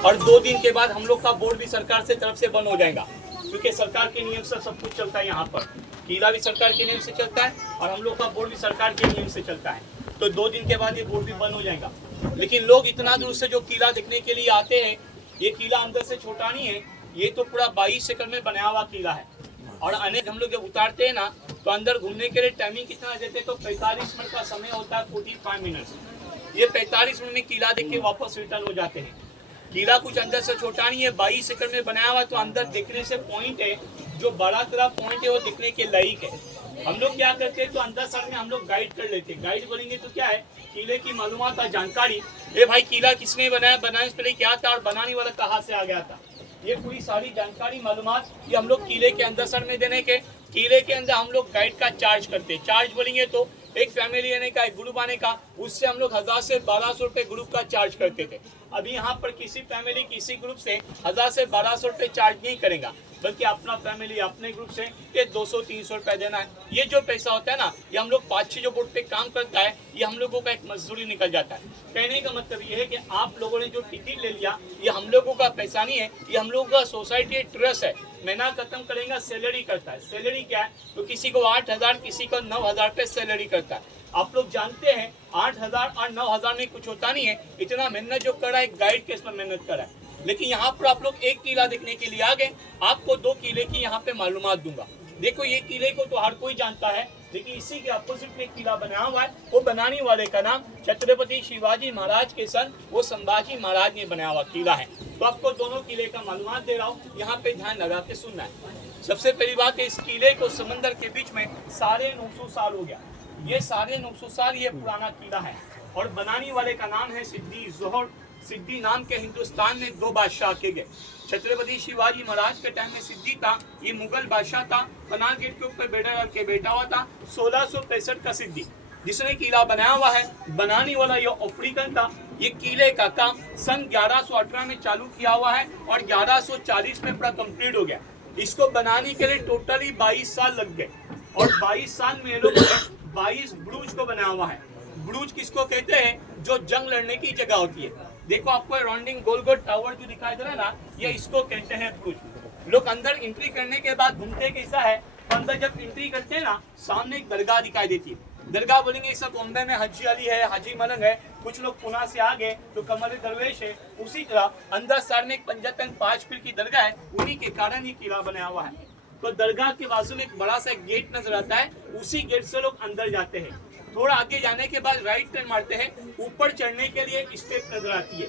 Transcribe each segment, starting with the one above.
और 2 दिन के बाद हम लोग का बोर्ड भी सरकार से तरफ से बंद हो जाएगा, क्योंकि सरकार के नियम से सब कुछ चलता है। यहाँ पर किला भी सरकार के नियम से चलता है और हम लोग का बोर्ड भी सरकार के नियम से चलता है। तो 2 दिन के बाद ये बोर्ड भी बंद हो जाएगा। लेकिन लोग इतना दूर से जो किला देखने के लिए आते हैं, ये किला अंदर से छोटा नहीं है, ये तो पूरा 22 एकड़ में बनाया हुआ किला है। और अनेक हम लोग जब उतारते हैं ना, तो अंदर घूमने के लिए टाइमिंग कितना देते हैं, तो 45 मिनट का समय होता है, 45 मिनट। ये 45 मिनट में किला देख के वापस रिटर्न हो जाते हैं। किला कुछ अंदर से छोटा नहीं है, 22 एकड़ में बनाया हुआ, तो अंदर देखने से पॉइंट है, जो बड़ा तरह पॉइंट है वो दिखने के लायक है। हम लोग क्या करते हैं, तो अंदर साइड में हम लोग गाइड कर लेते हैं। गाइड बोलेंगे तो क्या है, किले की मालूमात जानकारी, ए भाई किला किसने बनाया, बनाने से पहले क्या था और बनाने वाला कहाँ से आ गया था, ये पूरी सारी जानकारी मालूमात ये हम लोग किले के अंदर सर में देने के। किले के अंदर हम लोग गाइड का चार्ज करते हैं। चार्ज बोलेंगे तो एक फैमिली आने का, एक ग्रुप आने का, उससे हम लोग 1000 से 1200 रुपये ग्रुप का चार्ज करते थे। अभी यहाँ पर किसी फैमिली किसी ग्रुप से 1000 से 1200 रुपये चार्ज नहीं करेगा, बल्कि अपना फैमिली अपने ग्रुप से ये 200-300 रुपये देना है। ये जो पैसा होता है ना, ये हम लोग 5-6 जो बोर्ड पे काम करता है, ये हम लोगों का एक मजदूरी निकल जाता है। कहने का मतलब ये है कि आप लोगों ने जो टिकट ले लिया, ये हम लोगों का पैसा नहीं है, ये हम लोगों का सोसाइटी ट्रस्ट है। महीना खत्म करेगा, सैलरी करता है। सैलरी क्या है, तो किसी को 8000, किसी को 9000 रुपये सैलरी करता है। आप लोग जानते हैं 8000 और 9000 में कुछ होता नहीं है। इतना मेहनत जो कर रहा है, गाइड के इसमें मेहनत कर रहा है। लेकिन यहाँ पर आप लोग एक किला देखने के लिए आ गए, आपको 2 किले की यहाँ पे मालूमात दूंगा। देखो ये किले को तो हर कोई जानता है, लेकिन इसी के अपोजिट में किला बना हुआ है। वो बनाने वाले का नाम छत्रपति शिवाजी महाराज के सन वो संभाजी महाराज ने बनाया हुआ किला है। तो आपको दोनों किले का मालूमात दे रहा हूँ, यहाँ पे ध्यान लगा के सुनना है। सबसे पहली बात है, इस किले को समंदर के बीच में 950 साल हो गया। ये 950 साल ये पुराना किला है। और बनाने वाले का नाम है सिद्दी जोहर। सिद्दी नाम के हिंदुस्तान में 2 बादशाह के गए। छत्रपति शिवाजी महाराज के टाइम में सिद्दी था, ये मुगल बादशाह था। पनाह गेट के ऊपर बैठा हुआ था। 1665 का सिद्दी जिसने किला बनाया हुआ है। बनाने वाला ये अफ्रीकन था। ये किले का काम सन 1118 में चालू किया हुआ है और 1140 में पूरा कंप्लीट हो गया। इसको बनाने के लिए टोटली 22 साल लग गए। और 22 साल में ये लोग 22 बुरुज को बनाया हुआ है। बुरुज किसको कहते हैं, जो जंग लड़ने की जगह होती है। देखो आपको राउंडिंग गोल गोल टावर जो दिखाई दे रहा है ना, ये इसको कहते हैं बुरुज। लोग अंदर एंट्री करने के बाद घूमते कैसा है, तो अंदर जब एंट्री करते हैं ना, सामने एक दरगाह दिखाई देती है। दरगाह बोलेंगे सब बॉम्बे में हाजी अली है, हाजी मलंग है, कुछ लोग पुणे से आ गए तो कमर दरवेश है। उसी तरह अंदर साइड में एक पंजतन 5 पीर की दरगाह है, उन्हीं के कारण ये किला बनाया हुआ है। तो दरगाह के बाजू में एक बड़ा सा गेट नजर आता है, उसी गेट से लोग अंदर जाते हैं। थोड़ा आगे जाने के बाद राइट टर्न मारते हैं, ऊपर चढ़ने के लिए स्टेप नजर आती है।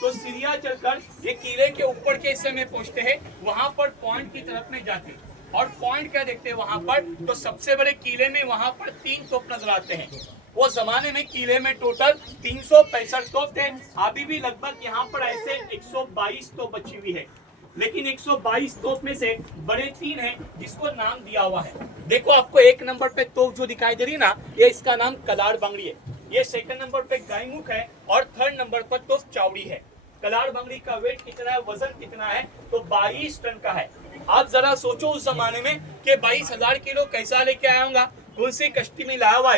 तो सीढ़ियां चलकर ये किले के ऊपर के हिस्से में पहुंचते हैं, वहां पर पॉइंट की तरफ में जाते हैं। और पॉइंट क्या देखते हैं वहां पर, तो सबसे बड़े किले में वहां पर 3 तोप नजर आते हैं। वो जमाने में किले में टोटल 365 तोप थे। अभी भी लगभग यहाँ पर ऐसे 122 तोप बची हुई है। लेकिन 122 तोप में से बड़े 3 हैं जिसको नाम दिया हुआ है। देखो आपको 1 नंबर पे तोप जो दिखाई दे रही ना, ये इसका नाम कलाड़ बांगड़ी है। ये 2nd नंबर पे गायमुख है और 3rd नंबर पर तोप चावड़ी है। कलाड़ बांगड़ी का वेट कितना है, वजन कितना है, तो 22 टन का है। आप जरा सोचो उस जमाने में कि 22,000 किलो कैसा लेके आया होगा, कौन सी कश्ती में लाया हुआ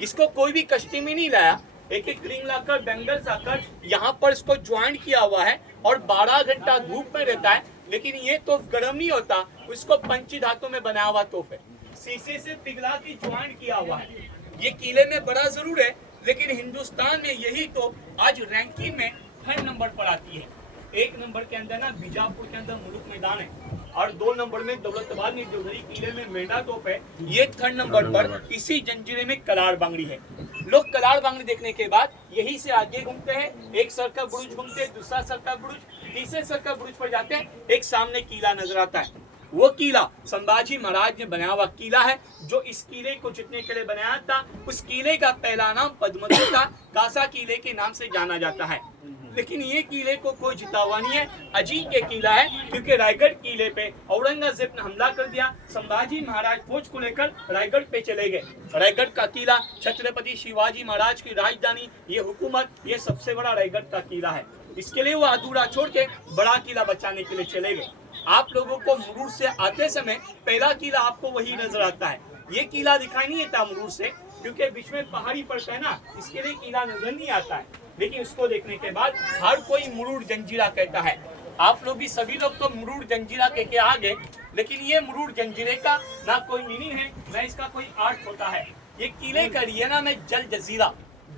इसको कोई भी कश्ती में नहीं लाया। एक रिंग लाकर बैंगल लाकर यहाँ पर इसको ज्वाइंट किया हुआ है और 12 घंटा धूप में रहता है। लेकिन ये तोप गर्म नहीं होता, उसको पंची धातु में बनाया हुआ तोप है, शीशे से पिघला के ज्वाइंट किया हुआ है। ये किले में बड़ा जरूर है, लेकिन हिंदुस्तान में यही तोप आज रैंकिंग में 3rd नंबर पर आती है। 1 नंबर के अंदर ना बीजापुर के अंदर मुलुक मैदान है और 2 नंबर में दौलताबाद में देवघरी किले में मेंढा तोप है। ये 3rd नंबर पर इसी जंजीरे में कलाड़ बांगड़ी है। लोग कलाड़ बांगड़ी देखने के बाद यही से आगे घूमते हैं, एक सर का बुरुज घूमते हैं, दूसरा सर का बुरुज, तीसरे सर का बुरुज पर जाते हैं, एक सामने किला नजर आता है। वो किला संभाजी महाराज ने बनाया हुआ किला है। जो इस किले को जीतने के लिए बनाया था, उस किले का पहला नाम पद्मनाभ था, कासा किले के नाम से जाना जाता है। लेकिन ये किले को कोई जिता हुआ नहीं है, अजीत के किला है, क्योंकि रायगढ़ किले पे औरंगजेब ने हमला कर दिया। संभाजी महाराज फौज को लेकर रायगढ़ पे चले गए। रायगढ़ का किला छत्रपति शिवाजी महाराज की राजधानी, ये हुकूमत, ये सबसे बड़ा रायगढ़ का किला है। इसके लिए वो अधूरा छोड़ के बड़ा किला बचाने के लिए चले गए। आप लोगों को मुरूर से आते समय पहला किला आपको वही नजर आता है। ये किला दिखाई नहीं देता मुरूर से, क्योंकि बीच में पहाड़ी पड़ता है ना, इसके लिए किला नजर नहीं आता है। लेकिन उसको देखने के बाद हर कोई मुरुड जंजीरा कहता है। आप लोग भी सभी लोग तो मुरुड जंजीरा कह के आ गए, लेकिन ये मुरुड जंजीरे का ना कोई मीनिंग है ना इसका कोई अर्थ होता है। ये किले का रियना में जल जजीरा,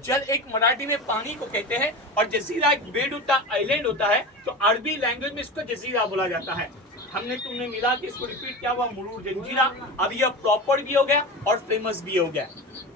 जल एक मराठी में पानी को कहते हैं और जजीरा एक बेड होता आइलैंड होता है, तो अरबी लैंग्वेज में इसको जजीरा बोला जाता है। हमने तुमने मिला कि इसको रिपीट किया हुआ मुरुड जंजीरा। अब यह प्रॉपर भी हो गया और फेमस भी हो गया।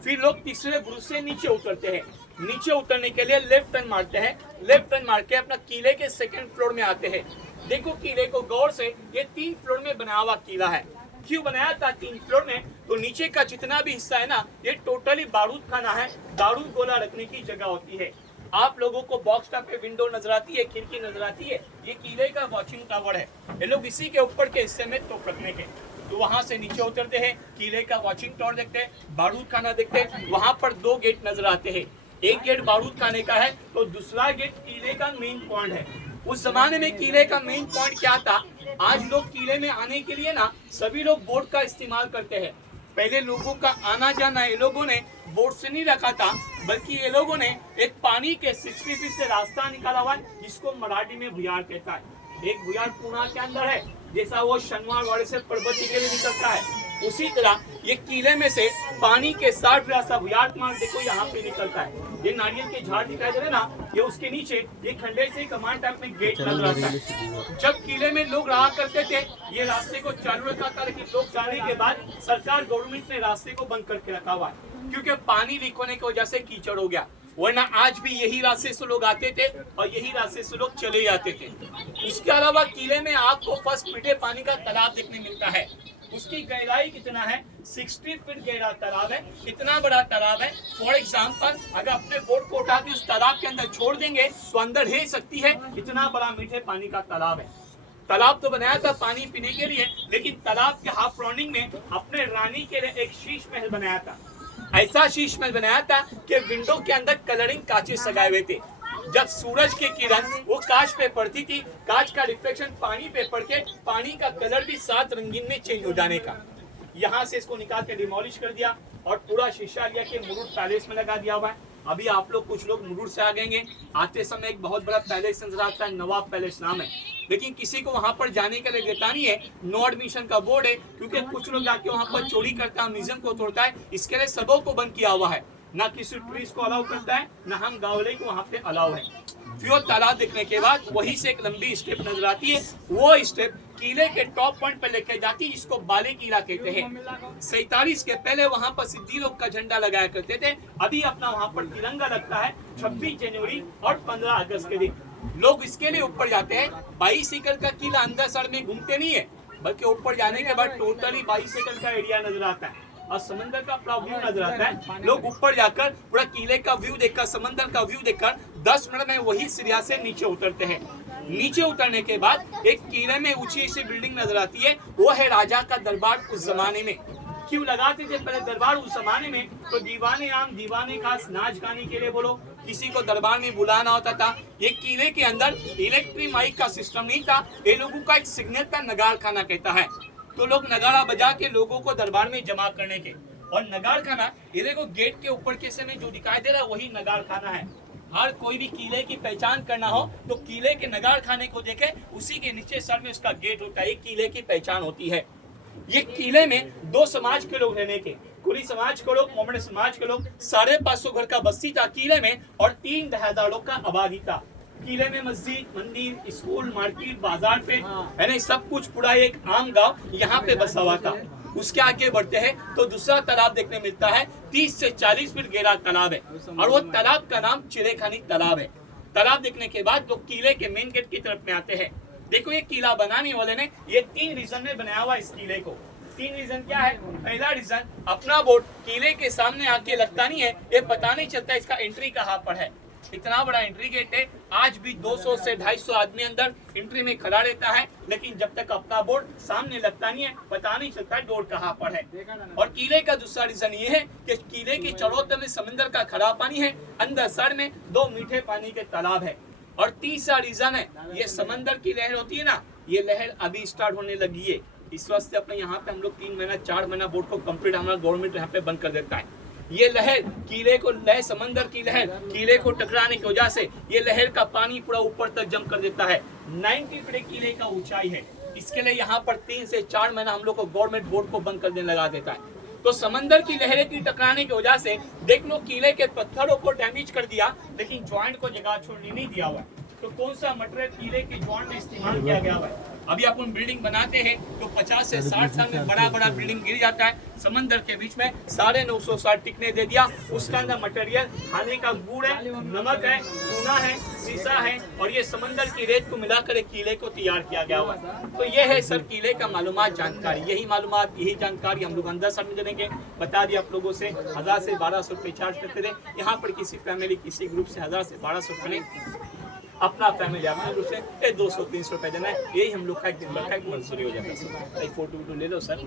फिर लोग तीसरे ब्रुज से नीचे उतरते हैं। नीचे उतरने के लिए लेफ्ट टर्न मारते हैं। लेफ्ट टर्न मार के अपना किले के सेकंड फ्लोर में आते हैं। देखो किले को गौर से, ये 3 फ्लोर में बना हुआ किला है। क्यों बनाया था 3 फ्लोर में? तो नीचे का जितना भी हिस्सा है ना, ये टोटली बारूद खाना है, बारूद गोला रखने की जगह होती है। आप लोगों को बॉक्स टॉप पे विंडो नजर आती है, खिड़की नजर आती है, ये किले का वॉचिंग टावर है। ये लोग इसी के ऊपर के हिस्से में तोप रखने के, तो वहां से नीचे उतरते हैं, किले का वॉचिंग टावर देखते हैं, बारूद खाना देखते हैं। वहां पर 2 गेट नजर आते हैं। एक गेट बारूद खाने का है, तो दूसरा गेट किले का मेन पॉइंट है। उस जमाने में किले का मेन पॉइंट क्या था? आज लोग किले में आने के लिए ना सभी लोग बोट का इस्तेमाल करते हैं। पहले लोगों का आना जाना ये लोगों ने बोट से नहीं रखा था, बल्कि ये लोगों ने एक पानी के 60 फीट से रास्ता निकाला हुआ है, जिसको मराठी में भुयार कहता है। एक भुयार पूना के अंदर है, जैसा वो शनिवार वाड़े से पर्वती के लिए निकलता है, उसी तरह ये किले में से पानी के 60 रास्ता भुयार मार्ग देखो यहाँ पे निकलता है। ये नारियल के झाड़ दिखाई दे रहे ना, ये उसके नीचे ये खंडे से कमान टाइप में गेट नजर आता है। जब किले में लोग रहा करते थे, ये रास्ते को चालू रखा था, लेकिन लोग जाने के बाद सरकार गवर्नमेंट ने रास्ते को बंद करके रखा हुआ है, क्योंकि पानी लीक होने की वजह से कीचड़ हो गया। वरना आज भी यही रास्ते से लोग आते थे और यही रास्ते से लोग चले जाते थे। इसके अलावा किले में आपको फर्स्ट मीठे पानी का तालाब देखने मिलता है। उसकी गहराई कितना है? 60 फीट गहरा तालाब है। इतना बड़ा तालाब है, फॉर एग्जाम्पल अगर अपने बोट को उठा के उस तालाब के अंदर छोड़ देंगे तो अंदर हेल सकती है। इतना बड़ा मीठे पानी का तालाब है। तालाब तो बनाया था पानी पीने के लिए, लेकिन तालाब के हाफ राउंडिंग में अपने रानी के लिए एक शीश महल बनाया था। ऐसा शीश महल बनाया था कि विंडो के अंदर कलरिंग कांच लगाए हुए थे। जब सूरज की किरण वो कांच पे पड़ती थी, कांच का रिफ्लेक्शन पानी पे पड़ के पानी का कलर भी 7 रंगीन में चेंज हो जाने का। यहाँ से इसको निकाल के डिमोलिश कर दिया और पूरा शीशा लिया के मुरुड पैलेस में लगा दिया हुआ है। अभी आप लोग कुछ लोग मुरुड से आ गएंगे, आते समय एक बहुत बड़ा पैलेस नजर आता है, नवाब पैलेस नाम है, लेकिन किसी को वहां पर जाने के लिए देता नहीं है। नो एडमिशन का बोर्ड है, क्योंकि कुछ लोग जाके वहां पर चोरी करता है, म्यूजियम को तोड़ता है। इसके लिए सबों को बंद किया हुआ है, ना किसी टूरिस्ट को अलाउ करता है, ना हम गाँव को वहाँ पे अलाउ है। फिर तालाब देखने के बाद वहीं से एक लंबी स्टेप नजर आती है। वो स्टेप किले के टॉप पॉइंट पे लेके जाती है, जिसको बाले किला कहते हैं। 47 के पहले वहां पर सिद्दी लोग का झंडा लगाया करते थे। अभी अपना वहां पर तिरंगा लगता है 26 जनवरी और 15 अगस्त के दिन। लोग इसके लिए ऊपर जाते हैं। 22 एकड़ का किला अंदर सर में घूमते नहीं है, बल्कि ऊपर जाने के बाद टोटली 22 एकड़ का एरिया नजर आता है और समंदर का पूरा व्यू नजर आता है। लोग ऊपर जाकर पूरा किले का व्यू देखकर, समंदर का व्यू देखकर 10 मिनट में वही सीढ़ियां से नीचे उतरते हैं। नीचे उतरने के बाद एक किले में ऊंची सी बिल्डिंग नजर आती है, वो है राजा का दरबार। उस जमाने में क्यों लगाते थे पहले दरबार उस जमाने में? तो दीवाने आम, दीवाने खास नाच गाने के लिए बोलो, किसी को दरबार में बुलाना होता था। ये किले के अंदर इलेक्ट्रिक माइक का सिस्टम नहीं था। ये लोगों का एक सिग्नल था, नगार खाना कहता है, तो लोग नगाड़ा बजा के लोगों को दरबार में जमा करने के। और नगार खाना ये देखो गेट के ऊपर के समय जो दिखाई दे रहा है वही नगार खाना है। हर कोई भी किले की पहचान करना हो तो किले के नगार खाने को देखे, उसी के नीचे सर में उसका गेट होता है, ये किले की पहचान होती है। ये किले में 2 समाज के लोग रहने के, कुली समाज के लोग, मोमड़े समाज के लोग। 550 घर का बस्ती था किले में और 3 दहादार लोग का आबादी था। किले में मस्जिद, मंदिर, स्कूल, मार्केट, बाजार पे है ना, सब कुछ पूरा एक आम गांव यहाँ पे बसा हुआ था। उसके आगे बढ़ते हैं तो दूसरा तालाब देखने मिलता है। 30 से 40 फीट गहरा तालाब है और वो तालाब का नाम चिड़ेखानी तालाब है। तालाब देखने के बाद लोग किले के मेन गेट की तरफ में आते हैं। देखो ये किला बनाने वाले ने ये 3 रीजन में बनाया हुआ इस किले को। 3 रीजन क्या है? पहला रीजन, अपना बोट किले के सामने आके लगता नहीं है, ये पता नहीं चलता इसका एंट्री कहाँ पर है। इतना बड़ा एंट्री गेट है, आज भी 200 से 250 आदमी अंदर एंट्री में खड़ा रहता है, लेकिन जब तक अपना बोर्ड सामने लगता नहीं है, पता नहीं चलता डोर कहाँ पर है। और किले का दूसरा रीजन ये है कि किले की चौरों में समंदर का खड़ा पानी है, अंदर सर में 2 मीठे पानी के तालाब है। और तीसरा रीजन है, ये समंदर की लहर होती है ना, ये लहर अभी स्टार्ट होने लगी है। इस वास्ते अपने यहाँ पे हम लोग 3 महीना 4 महीना बोट को कंप्लीट हमारा गवर्नमेंट यहाँ पे बंद कर देता है। ये लहर किले को, लहर समंदर की लहर किले को टकराने की वजह से ये लहर का पानी पूरा ऊपर तक जम कर देता है। 90 फीट किले का ऊंचाई है। इसके लिए यहाँ पर 3 से 4 महीना हम लोग को गवर्नमेंट बोर्ड को बंद कर देने लगा देता है। तो समंदर की लहरें की टकराने की वजह से देख लो किले के पत्थरों को डैमेज कर दिया, लेकिन ज्वाइंट को जगह छोड़ने नहीं दिया हुआ है। तो कौन सा मटेरियल किले के ज्वाइंट में इस्तेमाल किया गया हुआ है? अभी अपन बिल्डिंग बनाते हैं तो 50 से 60 साल में बड़ा बिल्डिंग गिर जाता है। समंदर के बीच में 950 साल टिकने दे दिया। उसका अंदर मटेरियल खाने का गुड़ है, नमक है, चूना है, शीशा है और ये समंदर की रेत को मिलाकर एक किले को तैयार किया गया हुआ है। तो ये है सर किले का मालूमात जानकारी। यही जानकारी हम लोग अंदर समझेंगे। बता दिया आप लोगों से 1000 से 1200 रुपये चार्ज करते थे। यहाँ पर किसी फैमिली किसी ग्रुप से 1000 से 1200 रुपये अपना फैमिली अपने ग्रुप से 200-300 रुपये देना है। यही हम लोग का एक दिन का एक मंजूरी हो जाता है सर। एक फोटो ले लो सर।